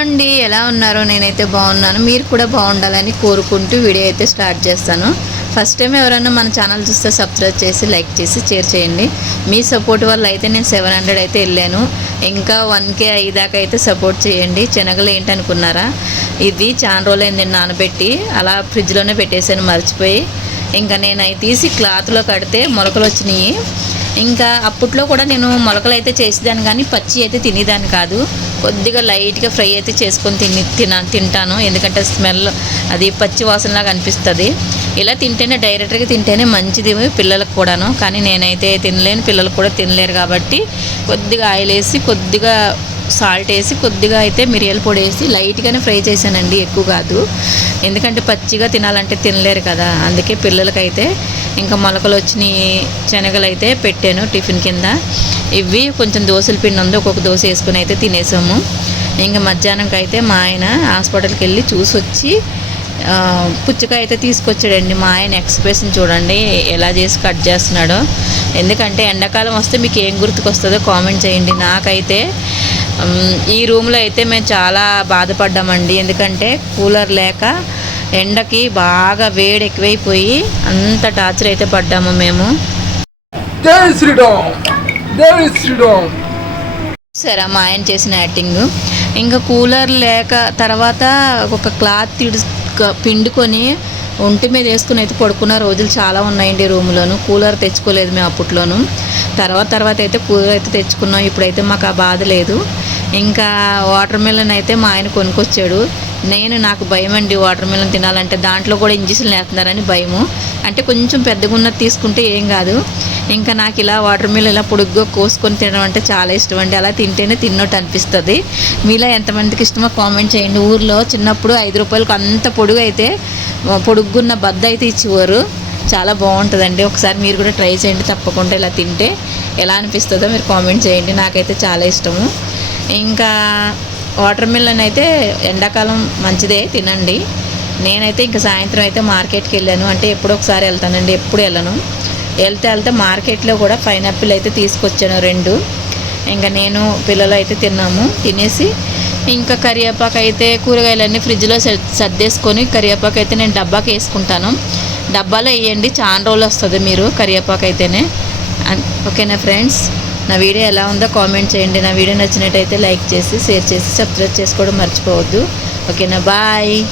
అండి ఎలా ఉన్నారు? నేనైతే బాగున్నాను. మీరు కూడా బాగుండాలని కోరుకుంటూ వీడియో అయితే స్టార్ట్ చేస్తాను. ఫస్ట్ టైం ఎవరైనా మన ఛానల్ చూస్తే సబ్స్క్రైబ్ చేసి లైక్ చేసి షేర్ చేయండి. మీ సపోర్ట్ వల్ల అయితే నేను సెవెన్ హండ్రెడ్ అయితే వెళ్ళాను. ఇంకా వన్ కే ఐదాకా అయితే సపోర్ట్ చేయండి. శనగలు ఏంటనుకున్నారా? ఇది చాలా రోజులైంది నేను నానబెట్టి. అలా ఫ్రిడ్జ్లోనే పెట్టేశాను మర్చిపోయి. ఇంకా నేను అవి తీసి క్లాత్లో కడితే మొలకలు వచ్చినాయి. ఇంకా అప్పట్లో కూడా నేను మొలకలు అయితే చేసేదాన్ని కానీ పచ్చి అయితే తినేదాన్ని కాదు. కొద్దిగా లైట్గా ఫ్రై అయితే చేసుకొని తిని తిన తింటాను. ఎందుకంటే స్మెల్ అది పచ్చి వాసనలాగా అనిపిస్తుంది. ఇలా తింటేనే డైరెక్ట్గా తింటేనే మంచిది పిల్లలకు కూడాను. కానీ నేనైతే తినలేను పిల్లలు కూడా తినలేరు కాబట్టి కొద్దిగా ఆయిల్ వేసి కొద్దిగా సాల్ట్ వేసి కొద్దిగా అయితే మిరియాల పొడి వేసి లైట్గానే ఫ్రై చేశానండి ఎక్కువ కాదు. ఎందుకంటే పచ్చిగా తినాలంటే తినలేరు కదా అందుకే పిల్లలకైతే ఇంకా మొలకలు వచ్చినాయి శనగలు అయితే పెట్టాను టిఫిన్ కింద. ఇవి కొంచెం దోశల పిండి ఉంది ఒక్కొక్క దోశ వేసుకుని అయితే తినేసాము. ఇంకా మధ్యాహ్నంకి అయితే మా ఆయన హాస్పిటల్కి వెళ్ళి చూసి వచ్చి పుచ్చకాయ అయితే తీసుకొచ్చాడండి. మా ఆయన ఎక్స్ప్రెషన్ చూడండి ఎలా చేసి కట్ చేస్తున్నాడో. ఎందుకంటే ఎండాకాలం వస్తే మీకు ఏం గుర్తుకొస్తుందో కామెంట్ చేయండి. నాకైతే ఈ రూమ్లో అయితే మేము చాలా బాధపడ్డామండి. ఎందుకంటే కూలర్ లేక ఎండకి బాగా వేడి ఎక్కువైపోయి అంత టార్చర్ అయితే పడ్డాము మేము. సరే మా ఆయన చేసిన యాక్టింగ్. ఇంకా కూలర్ లేక తర్వాత ఒక క్లాత్ తిడు పిండుకొని ఒంటి మీద వేసుకుని అయితే పడుకున్న రోజులు చాలా ఉన్నాయండి రూమ్లోను. కూలర్ తెచ్చుకోలేదు మేము అప్పట్లోను. తర్వాత తర్వాత అయితే కూలర్ అయితే తెచ్చుకున్నాం. ఇప్పుడైతే మాకు ఆ బాధ లేదు. ఇంకా వాటర్ మిలన్ అయితే మా ఆయన కొనుక్కొచ్చాడు. నేను నాకు భయం అండి వాటర్ మిలన్ తినాలంటే. దాంట్లో కూడా ఇంజక్షన్లు వేస్తున్నారని భయము. అంటే కొంచెం పెద్దగా ఉన్నది తీసుకుంటే ఏం కాదు. ఇంకా నాకు ఇలా వాటర్ మిల్ ఇలా పొడుగ్గా కోసుకొని తినడం అంటే చాలా ఇష్టం అండి. అలా తింటేనే తిన్నట్టు అనిపిస్తుంది. మీలో ఎంతమందికి ఇష్టమో కామెంట్ చేయండి. ఊర్లో చిన్నప్పుడు ఐదు రూపాయలకు అంత పొడుగు అయితే పొడుగు పొడుగున్న బద్ద అయితే ఇచ్చేవారు. చాలా బాగుంటుందండి. ఒకసారి మీరు కూడా ట్రై చేయండి తప్పకుండా ఇలా తింటే. ఎలా అనిపిస్తుందో మీరు కామెంట్ చేయండి. నాకైతే చాలా ఇష్టము. ఇంకా వాటర్ మిలన్ అయితే ఎండాకాలం మంచిదే తినండి. నేనైతే ఇంకా సాయంత్రం అయితే మార్కెట్కి వెళ్ళాను. అంటే ఎప్పుడో ఒకసారి వెళ్తానండి. ఎప్పుడు వెళ్ళను. వెళ్తే వెళ్తే మార్కెట్లో కూడా పైనాపిల్ అయితే తీసుకొచ్చాను రెండు. ఇంకా నేను పిల్లలు అయితే తిన్నాము. తినేసి ఇంకా కరివేపాకు అయితే కూరగాయలన్నీ ఫ్రిడ్జ్లో సర్- సర్దేసుకొని కరివేపాకు అయితే నేను డబ్బాకి వేసుకుంటాను. డబ్బాలో వేయండి చాలా రోజులు వస్తుంది మీరు కరివేపాకు అయితేనే. ఓకేనా ఫ్రెండ్స్? నా వీడియో ఎలా ఉందో కామెంట్ చేయండి. నా వీడియో నచ్చినట్టయితే లైక్ చేసి షేర్ చేసి సబ్స్క్రైబ్ చేసుకోవడం మర్చిపోవద్దు. ఓకేనా బాయ్.